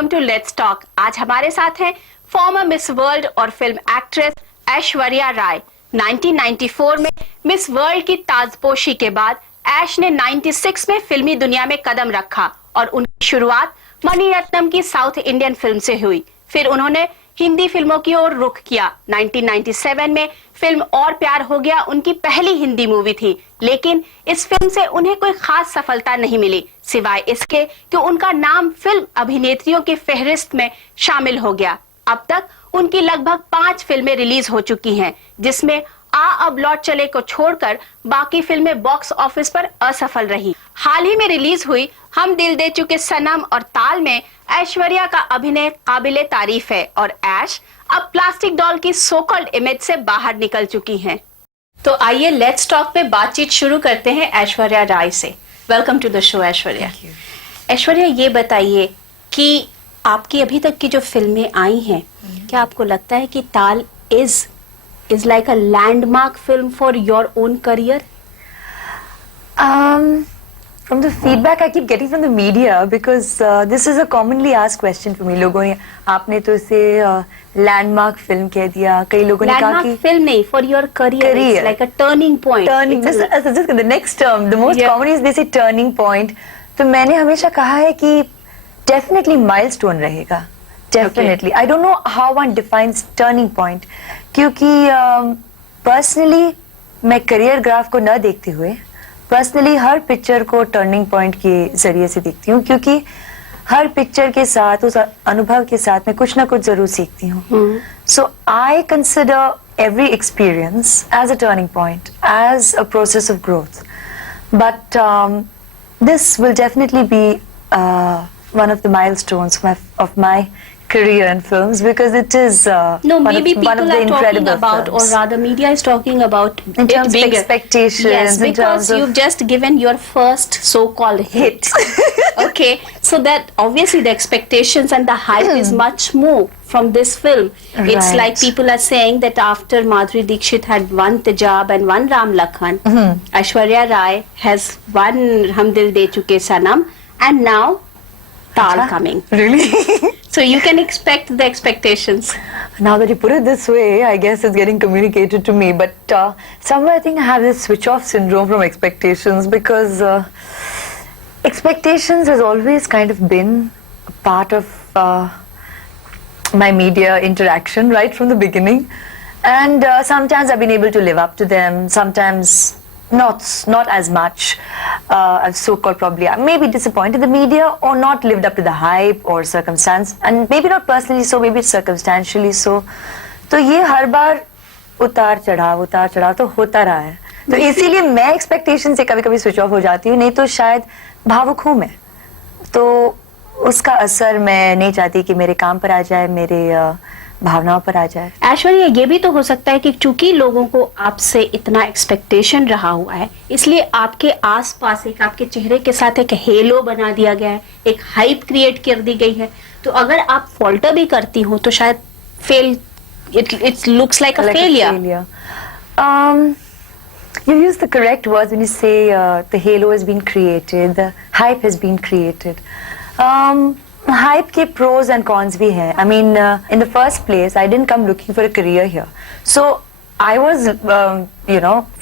Welcome to let's talk. आज हमारे साथ हैं फॉर्मर मिस वर्ल्ड और फिल्म एक्ट्रेस ऐश्वर्या राय। 1994 में मिस वर्ल्ड की ताजपोशी के बाद ऐश ने 96 में फिल्मी दुनिया में कदम रखा और उनकी शुरुआत मणिरत्नम की साउथ इंडियन फिल्म से हुई। फिर उन्होंने हिंदी फिल्मों की ओर रुख किया। 1997 में फिल्म और प्यार हो गया उनकी पहली हिंदी मूवी थी, लेकिन इस फिल्म से उन्हें कोई खास सफलता नहीं मिली, सिवाय इसके कि उनका नाम फिल्म अभिनेत्रियों की फहरिस्त में शामिल हो गया। अब तक उनकी लगभग 5 फिल्में रिलीज हो चुकी हैं, जिसमें आ अब लौट चले को छोड़कर बाकी फिल्में बॉक्स ऑफिस पर असफल रही। हाल ही में रिलीज हुई हम दिल दे चुके सनम और ताल में ऐश्वर्या का अभिनय काबिले तारीफ है और ऐश अब प्लास्टिक डॉल की सो कॉल्ड इमेज से बाहर निकल चुकी हैं। तो आइए लेट्स टॉक पे बातचीत शुरू करते हैं ऐश्वर्या राय से। Welcome to the show Aishwarya. Aishwarya, ये बताइए कि आपकी अभी तक की जो फिल्में आई हैं, क्या आपको लगता है कि ताल is like a landmark film for your own career? From the feedback I keep getting from the media, because this is a commonly asked question for me. लोगों ने आपने तो इसे landmark film कह दिया, कई लोगों ने कहा कि film नहीं, for your career. It's like a turning point. Just the next term, the most common is they say turning point. तो मैंने हमेशा कहा है कि definitely milestone रहेगा. Definitely. I don't know how one defines turning point, क्योंकि personally मैं career graph को न देखते हुए पर्सनली हर पिक्चर को टर्निंग पॉइंट के जरिए से देखती हूँ, क्योंकि हर पिक्चर के साथ, उस अनुभव के साथ मैं कुछ ना कुछ जरूर सीखती हूँ। So I consider every experience as a turning point, as a process of growth, but this will definitely be one of the milestones of my career in films, because it is one of the incredible about films. Or rather media is talking about in terms of expectations. Yes, because you've just given your first so-called hit. Okay, so that obviously the expectations and the hype is much more from this film. Right. It's like people are saying that after Madhuri Dixit had one Tejab and one Ram Lakhan, Aishwarya Rai has one Hum Dil De Chuke Sanam, and now Taal coming. Really? So you can expect the expectations. Now that you put it this way, I guess it's getting communicated to me. But somewhere I think I have this switch-off syndrome from expectations, because expectations has always kind of been a part of my media interaction right from the beginning. And sometimes I've been able to live up to them, sometimes not as much. I've so-called probably maybe disappointed the media or not lived up to the hype or circumstance, and maybe not personally so, maybe circumstantially so. तो ये हर बार उतार चढ़ाव तो होता रहा है, तो इसीलिए मैं एक्सपेक्टेशन से कभी-कभी स्विच ऑफ हो जाती हूँ, नहीं तो शायद भावुक हूँ मैं, तो उसका असर मैं नहीं चाहती कि मेरे काम पर आ जाए, मेरे भावनाओं पर आ जाए। ऐश्वर्या, ये भी तो हो सकता है कि चूंकि लोगों को आपसे इतना एक्सपेक्टेशन रहा हुआ है, इसलिए आपके आसपास एक आपके चेहरे के साथ एक हेलो बना दिया गया है, एक हाइप क्रिएट कर दी गई है, तो अगर आप फॉल्टर भी करती हो तो शायद it looks like a failure. You use the correct words when you say the halo has been created, the hype has been created. Hype के pros and cons भी हैं. I mean, in the first place, I didn't come looking for a career here. So I was,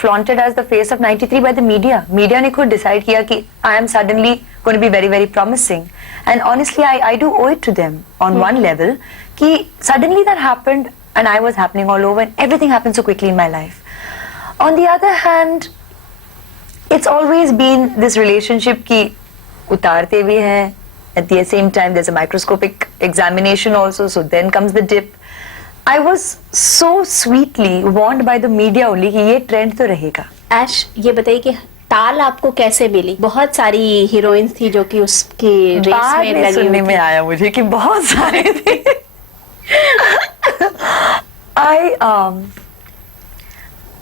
flaunted as the face of 93 by the media. Media ने खुद decide किया कि I am suddenly going to be very, very promising. And honestly, I do owe it to them on one level, कि suddenly that happened and I was happening all over and everything happened so quickly in my life. On the other hand, it's always been this relationship कि उतारते भी हैं. At the same time, there's a microscopic examination also, so then comes the dip. I was so sweetly warned by the media only कि ये trend तो रहेगा. ऐश, ये बताइए कि ताल आपको कैसे मिली? बहुत सारी हीरोइंस थी जो कि उसकी रेस में लगी हुई थी। सुनने में आया मुझे कि बहुत सारे थे।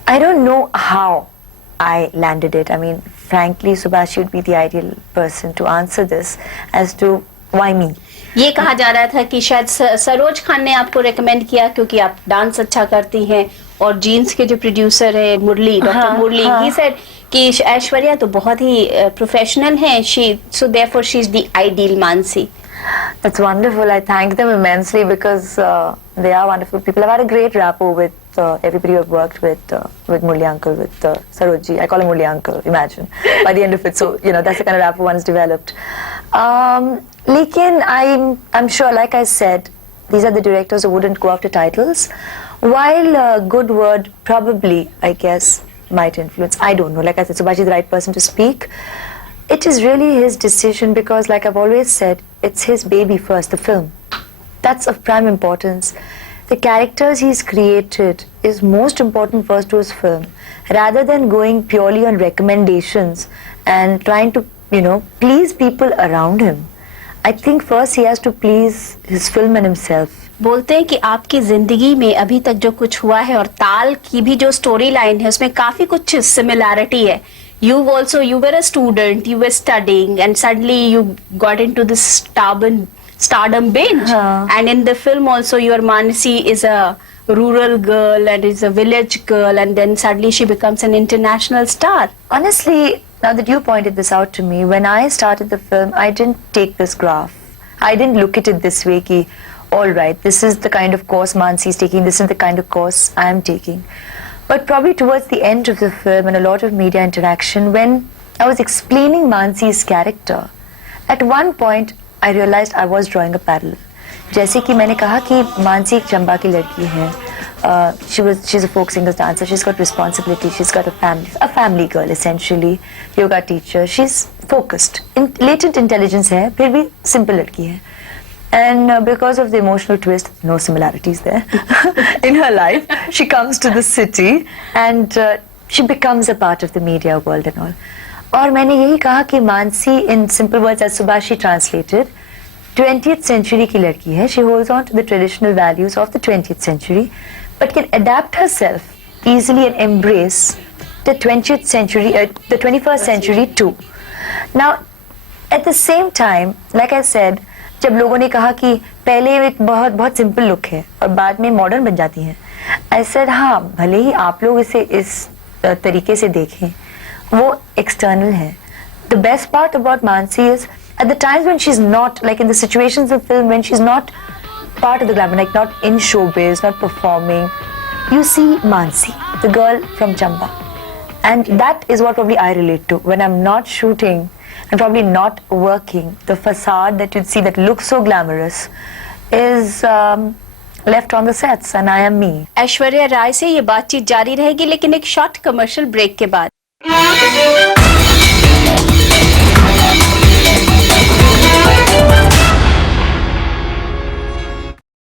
I don't know how I landed it. I mean, frankly, Subhash would be the ideal person to answer this as to why me. ये कहा जा रहा था कि शायद सरोज खान ने आपको रेकमेंड किया क्योंकि आप डांस अच्छा करती हैं, और जीन्स के जो प्रोड्यूसर है मुरली, डॉक्टर मुरली, ही सेड कि ऐश्वर्या तो बहुत ही प्रोफेशनल है, so therefore she is the ideal Mansi. It's wonderful. I thank them immensely because they are wonderful people. I've had a great rapport with everybody I've worked with Murli uncle, with Sarojji. I call him Murli uncle, imagine, by the end of it. So, you know, that's the kind of rapport one's developed. Lekin, I'm sure, like I said, these are the directors who wouldn't go after titles. While Good Word probably, I guess, might influence. I don't know. Like I said, Subhash is the right person to speak. It is really his decision because, like I've always said, it's his baby first, the film. That's of prime importance. The characters he's created is most important first to his film, rather than going purely on recommendations and trying to, you know, please people around him. I think first he has to please his film and himself. बोलते हैं कि आपकी जिंदगी में अभी तक जो कुछ हुआ है और ताल की भी जो स्टोरी लाइन है उसमें काफी कुछ सिमिलैरिटी है. You were a student, you were studying, and suddenly you got into this stardom binge. And in the film also, your Manasi is a rural girl and is a village girl, and then suddenly she becomes an international star. Honestly, now that you pointed this out to me, when I started the film, I didn't take this graph. I didn't look at it this way, ki, all right, this is the kind of course Mansi is taking, this is the kind of course I am taking. But probably towards the end of the film and a lot of media interaction, when I was explaining Mansi's character, at one point I realized I was drawing a parallel. जैसे कि मैंने कहा कि मानसी एक चंबा की लड़की है. She's a folk singer dancer. She's got responsibility. She's got a family girl essentially. Yoga teacher. She's focused. Latent intelligence है, फिर भी simple लड़की है. And because of the emotional twist, no similarities there, in her life, she comes to the city and she becomes a part of the media world and all. और मैंने यही कहा कि Mansi, in simple words as Subhashi translated, 20th century की लड़की है. She holds on to the traditional values of the 20th century, but can adapt herself easily and embrace the 20th century, the 21st century too. Now, at the same time, like I said, जब लोगों ने कहा कि पहले एक बहुत simple look है और बाद में मॉडर्न बन जाती हैं, I said हाँ, भले ही आप लोग इसे इस तरीके से देखें, वो एक्सटर्नल है. The best part about Mansi is at the times when she's not, like in the situations of film when she's not part of the glamour, like not in showbiz, not performing, you see Mansi, the girl from Chamba, and that is what probably I relate to when I'm not shooting and probably not working. The facade that you'd see that looks so glamorous is left on the sets, and I am me. Aishwarya Rai से ये बातचीत जारी रहेगी लेकिन एक short commercial break के बाद.